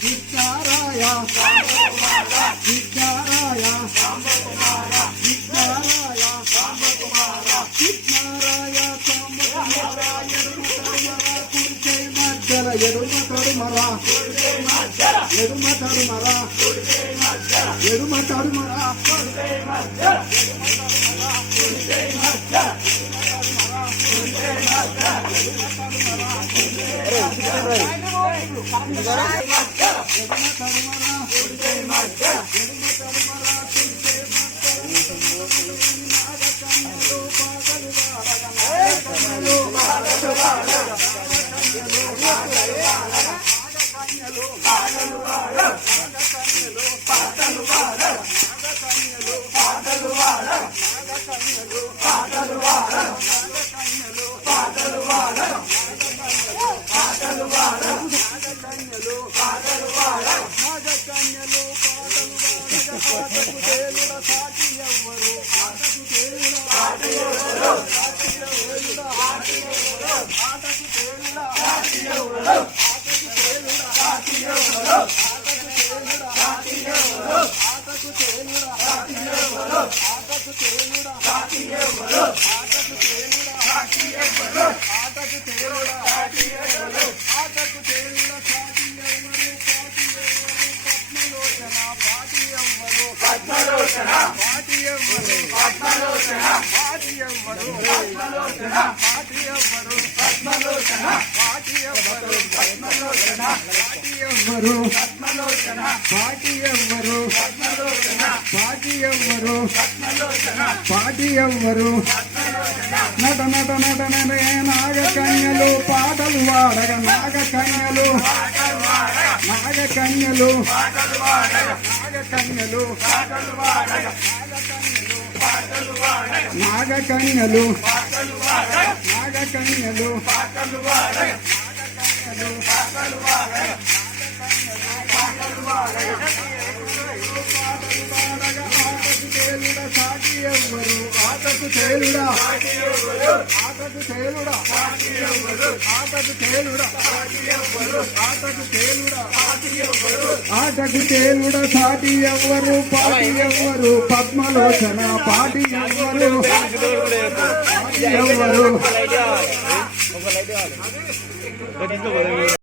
విజ్ఞారాయ విజ్ఞారాయ విజ్ఞారాయ విజ్ఞారాయ కుర్చై మధ్యల ఎడుమ తడుమరా ఎడుమ తడుమరా ఎడుమ తడుమరా నట నట నట నట నాగకన్యలు పాటలు వాడగ నాగకన్యలు నాగకన్యలు నాగకన్యలు నాగకన్యలు నాగకన్యలు ఆటకు తేలుడా ఆటకు తేలుడా ఆటకు తేలుడా ఆటకు తేలుడా ఆటకు తేలుడా సాటి ఎవ్వరు పాటి ఎవ్వరు పద్మలోచన పాటి ఎవ్వరు